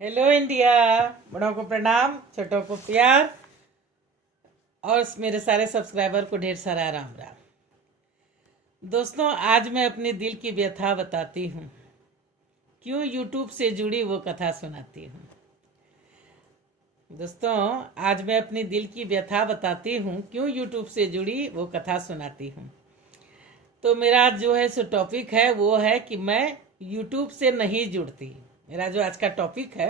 Hello India. बड़ों को प्रणाम, छोटों को प्यार और मेरे सारे सब्सक्राइबर को ढेर सारा राम राम। दोस्तों, आज मैं अपने दिल की व्यथा बताती हूँ, क्यों यूट्यूब से जुड़ी वो कथा सुनाती हूँ। दोस्तों, आज मैं अपनी दिल की व्यथा बताती हूँ, क्यों यूट्यूब से जुड़ी वो कथा सुनाती हूँ। तो मेरा जो है सो टॉपिक है वो है कि मैं यूट्यूब से नहीं जुड़ती। मेरा जो आज का टॉपिक है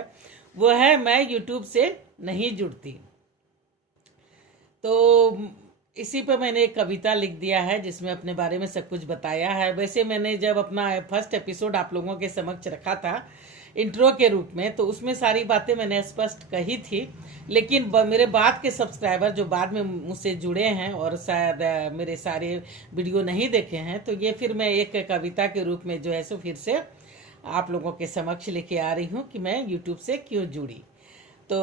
वो है मैं यूट्यूब से नहीं जुड़ती। तो इसी पर मैंने एक कविता लिख दिया है जिसमें अपने बारे में सब कुछ बताया है। वैसे मैंने जब अपना फर्स्ट एपिसोड आप लोगों के समक्ष रखा था इंट्रो के रूप में, तो उसमें सारी बातें मैंने स्पष्ट कही थी, लेकिन मेरे बाद के सब्सक्राइबर जो बाद में मुझसे जुड़े हैं और शायद मेरे सारे वीडियो नहीं देखे हैं, तो ये फिर मैं एक कविता के रूप में जो है सो फिर से आप लोगों के समक्ष लेके आ रही हूँ कि मैं यूट्यूब से क्यों जुड़ी। तो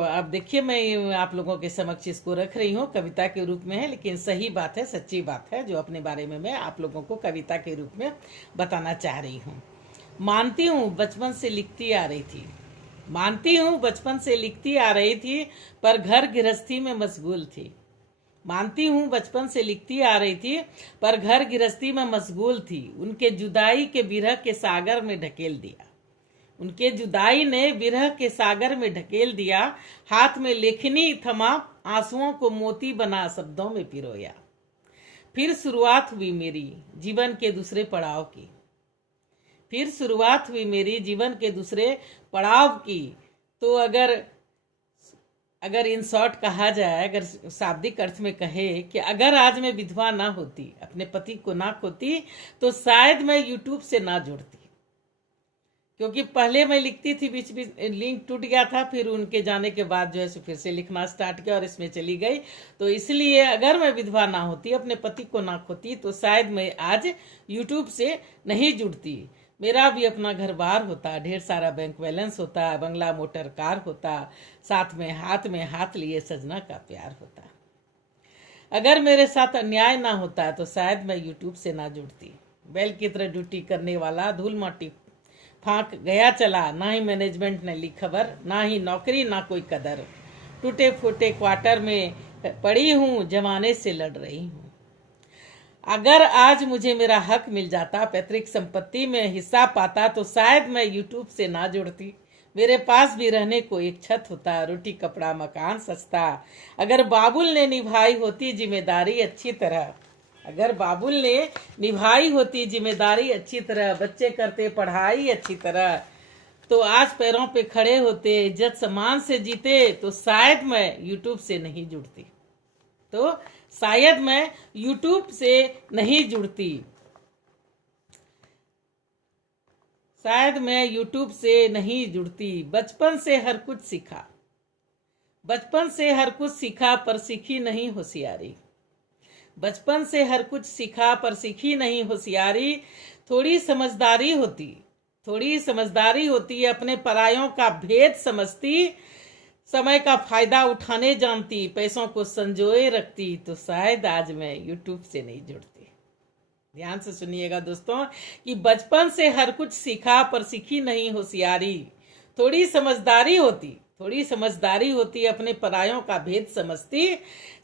अब देखिए, मैं आप लोगों के समक्ष इसको रख रही हूँ, कविता के रूप में है, लेकिन सही बात है, सच्ची बात है, जो अपने बारे में मैं आप लोगों को कविता के रूप में बताना चाह रही हूँ। मानती हूँ बचपन से लिखती आ रही थी, मानती हूँ बचपन से लिखती आ रही थी, पर घर गृहस्थी में मशगूल थी। मानती हूँ बचपन से लिखती आ रही थी, पर घर गृहस्थी में मशगूल थी। उनके जुदाई के विरह के सागर में ढकेल दिया, उनके जुदाई ने विरह के सागर में ढकेल दिया। हाथ में लेखनी थमा, आंसुओं को मोती बना शब्दों में पिरोया। फिर शुरुआत हुई मेरी जीवन के दूसरे पड़ाव की, फिर शुरुआत हुई मेरी जीवन के दूसरे पड़ाव की। तो अगर अगर इन शॉर्ट कहा जाए, अगर शाब्दिक अर्थ में कहे कि अगर आज मैं विधवा ना होती, अपने पति को ना खोती, तो शायद मैं यूट्यूब से ना जुड़ती। क्योंकि पहले मैं लिखती थी, बीच बीच लिंक टूट गया था, फिर उनके जाने के बाद जो है सो फिर से लिखना स्टार्ट किया और इसमें चली गई। तो इसलिए अगर मैं विधवा ना होती, अपने पति को ना खोती, तो शायद मैं आज यूट्यूब से नहीं जुड़ती। मेरा भी अपना घर बार होता, ढेर सारा बैंक बैलेंस होता, बंगला मोटर कार होता, साथ में हाथ लिए सजना का प्यार होता। अगर मेरे साथ अन्याय ना होता तो शायद मैं यूट्यूब से ना जुड़ती। बैल की तरह ड्यूटी करने वाला धूल माटी फांक गया चला, ना ही मैनेजमेंट ने ली खबर, ना ही नौकरी ना कोई कदर। टूटे फूटे क्वार्टर में पड़ी हूँ, जमाने से लड़ रही हूँ। अगर आज मुझे मेरा हक मिल जाता, पैतृक संपत्ति में हिस्सा पाता, तो शायद मैं यूट्यूब से ना जुड़ती। मेरे पास भी रहने को एक छत होता, रोटी कपड़ा मकान सस्ता। अगर बाबुल ने निभाई होती जिम्मेदारी अच्छी तरह, अगर बाबुल ने निभाई होती जिम्मेदारी अच्छी तरह, बच्चे करते पढ़ाई अच्छी तरह, तो आज पैरों पे खड़े होते, इज्जत सम्मान से जीते, तो शायद मैं यूट्यूब से नहीं जुड़ती। तो शायद मैं यूट्यूब से नहीं जुड़ती, शायद मैं यूट्यूब से नहीं जुड़ती। बचपन से हर कुछ सीखा, बचपन से हर कुछ सीखा, पर सीखी नहीं होशियारी। बचपन से हर कुछ सीखा, पर सीखी नहीं होशियारी। थोड़ी समझदारी होती, थोड़ी समझदारी होती, अपने परायों का भेद समझती, समय का फायदा उठाने जानती, पैसों को संजोए रखती, तो शायद आज मैं यूट्यूब से नहीं जुड़ती। ध्यान से सुनिएगा दोस्तों, कि बचपन से हर कुछ सीखा, पर सीखी नहीं होशियारी। थोड़ी समझदारी होती, थोड़ी समझदारी होती, अपने परायों का भेद समझती,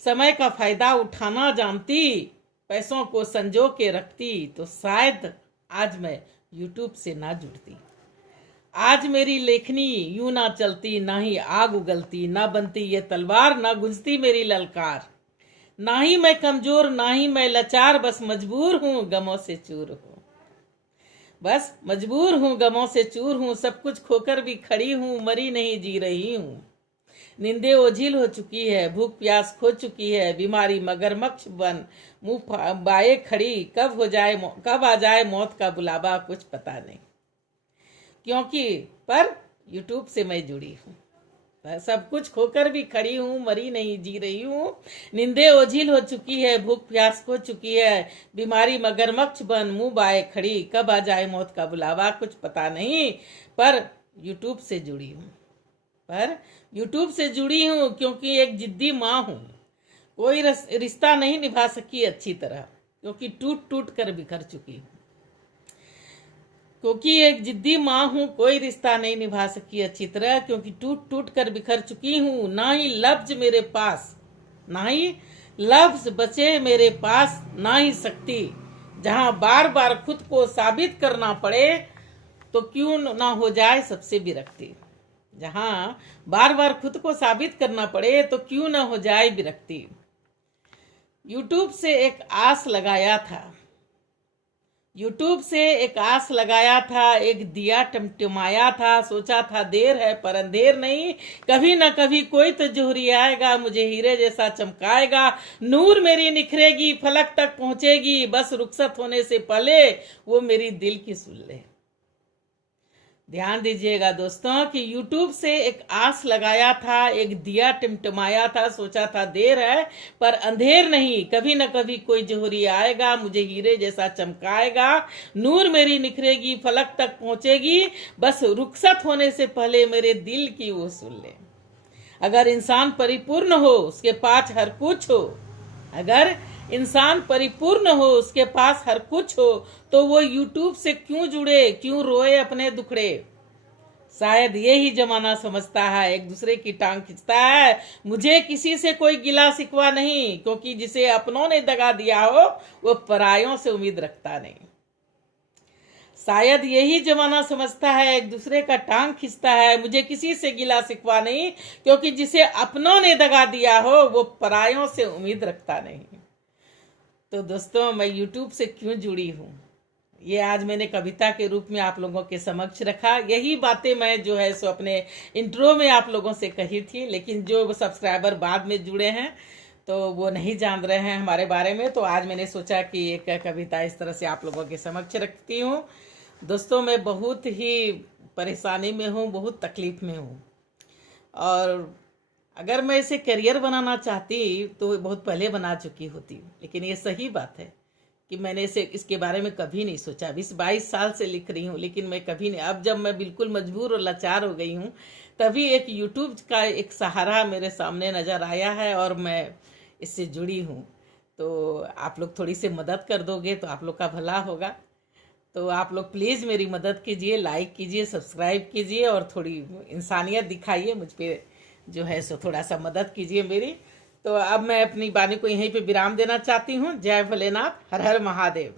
समय का फायदा उठाना जानती, पैसों को संजो के रखती, तो शायद आज मैं यूट्यूब से ना जुड़ती। आज मेरी लेखनी यूं ना चलती, ना ही आग उगलती, ना बनती ये तलवार, ना गुंजती मेरी ललकार। ना ही मैं कमजोर, ना ही मैं लाचार, बस मजबूर हूं गमों से चूर हूं, बस मजबूर हूं गमों से चूर हूं। सब कुछ खोकर भी खड़ी हूं, मरी नहीं जी रही हूं। नींदें ओझिल हो चुकी है, भूख प्यास खो चुकी है, बीमारी मगरमच्छ बन मुंह बाए खड़ी। कब आ जाए मौत का बुलावा, कुछ पता नहीं। क्योंकि पर यूट्यूब से मैं जुड़ी हूँ। सब कुछ खोकर भी खड़ी हूँ, मरी नहीं जी रही हूँ। नींदें ओझिल हो चुकी है, भूख प्यास खो चुकी है, बीमारी मगरमच्छ बन मुंह बाए खड़ी। कब आ जाए मौत का बुलावा, कुछ पता नहीं। पर यूट्यूब से जुड़ी हूँ, पर यूट्यूब से जुड़ी हूँ, क्योंकि एक जिद्दी माँ हूँ। कोई रिश्ता नहीं निभा सकी अच्छी तरह, क्योंकि टूट टूट कर बिखर चुकी हूँ। क्योंकि एक जिद्दी माँ हूँ, कोई रिश्ता नहीं निभा सकी अच्छी तरह, क्योंकि टूट टूट कर बिखर चुकी हूँ। ना ही लफ्ज मेरे पास, ना ही लफ्ज बचे मेरे पास, ना ही शक्ति। जहाँ बार बार खुद को साबित करना पड़े तो क्यों ना हो जाए सबसे विरक्ति। जहाँ बार बार खुद को साबित करना पड़े तो क्यों ना हो जाए विरक्ति। यूट्यूब से एक आस लगाया था, यूट्यूब से एक आस लगाया था, एक दिया टिमटिमाया था। सोचा था देर है पर अंधेर नहीं, कभी ना कभी कोई तो जोहरी आएगा, मुझे हीरे जैसा चमकाएगा। नूर मेरी निखरेगी, फलक तक पहुंचेगी, बस रुखसत होने से पहले वो मेरी दिल की सुन ले। ध्यान दीजिएगा दोस्तों कि YouTube से एक आस लगाया था, एक दिया टिमटिमाया था। सोचा था देर है पर अंधेर नहीं, कभी न कभी कोई जोहरी आएगा, मुझे हीरे जैसा चमकाएगा। नूर मेरी निखरेगी, फलक तक पहुंचेगी, बस रुखसत होने से पहले मेरे दिल की वो सुन ले। अगर इंसान परिपूर्ण हो, उसके पास हर कुछ हो, अगर इंसान परिपूर्ण हो, उसके पास हर कुछ हो, तो वो यूट्यूब से क्यों जुड़े, क्यों रोए अपने दुखड़े। शायद यही जमाना समझता है, एक दूसरे की टांग खींचता है। मुझे किसी से कोई गिला शिकवा नहीं, क्योंकि जिसे अपनों ने दगा दिया हो वो परायों से उम्मीद रखता नहीं। शायद यही जमाना समझता है, एक दूसरे का टांग खींचता है। मुझे किसी से गिला शिकवा नहीं, क्योंकि जिसे अपनों ने दगा दिया हो वो परायों से उम्मीद रखता नहीं। तो दोस्तों, मैं यूट्यूब से क्यों जुड़ी हूँ, ये आज मैंने कविता के रूप में आप लोगों के समक्ष रखा। यही बातें मैं जो है सो अपने इंट्रो में आप लोगों से कही थी, लेकिन जो सब्सक्राइबर बाद में जुड़े हैं तो वो नहीं जान रहे हैं हमारे बारे में। तो आज मैंने सोचा कि एक कविता इस तरह से आप लोगों के समक्ष रखती हूँ। दोस्तों, मैं बहुत ही परेशानी में हूँ, बहुत तकलीफ में हूँ, और अगर मैं इसे करियर बनाना चाहती तो बहुत पहले बना चुकी होती। लेकिन ये सही बात है कि मैंने इसके बारे में कभी नहीं सोचा। 20-22 साल से लिख रही हूँ, लेकिन मैं कभी नहीं। अब जब मैं बिल्कुल मजबूर और लाचार हो गई हूँ, तभी एक यूट्यूब का एक सहारा मेरे सामने नज़र आया है और मैं इससे जुड़ी हूँ। तो आप लोग थोड़ी सी मदद कर दोगे तो आप लोग का भला होगा। तो आप लोग प्लीज़ मेरी मदद कीजिए, लाइक कीजिए, सब्सक्राइब कीजिए और थोड़ी इंसानियत दिखाइए मुझ पर, जो है सो थोड़ा सा मदद कीजिए मेरी। तो अब मैं अपनी वाणी को यहीं पे विराम देना चाहती हूँ। जय भोलेनाथ, हर हर महादेव।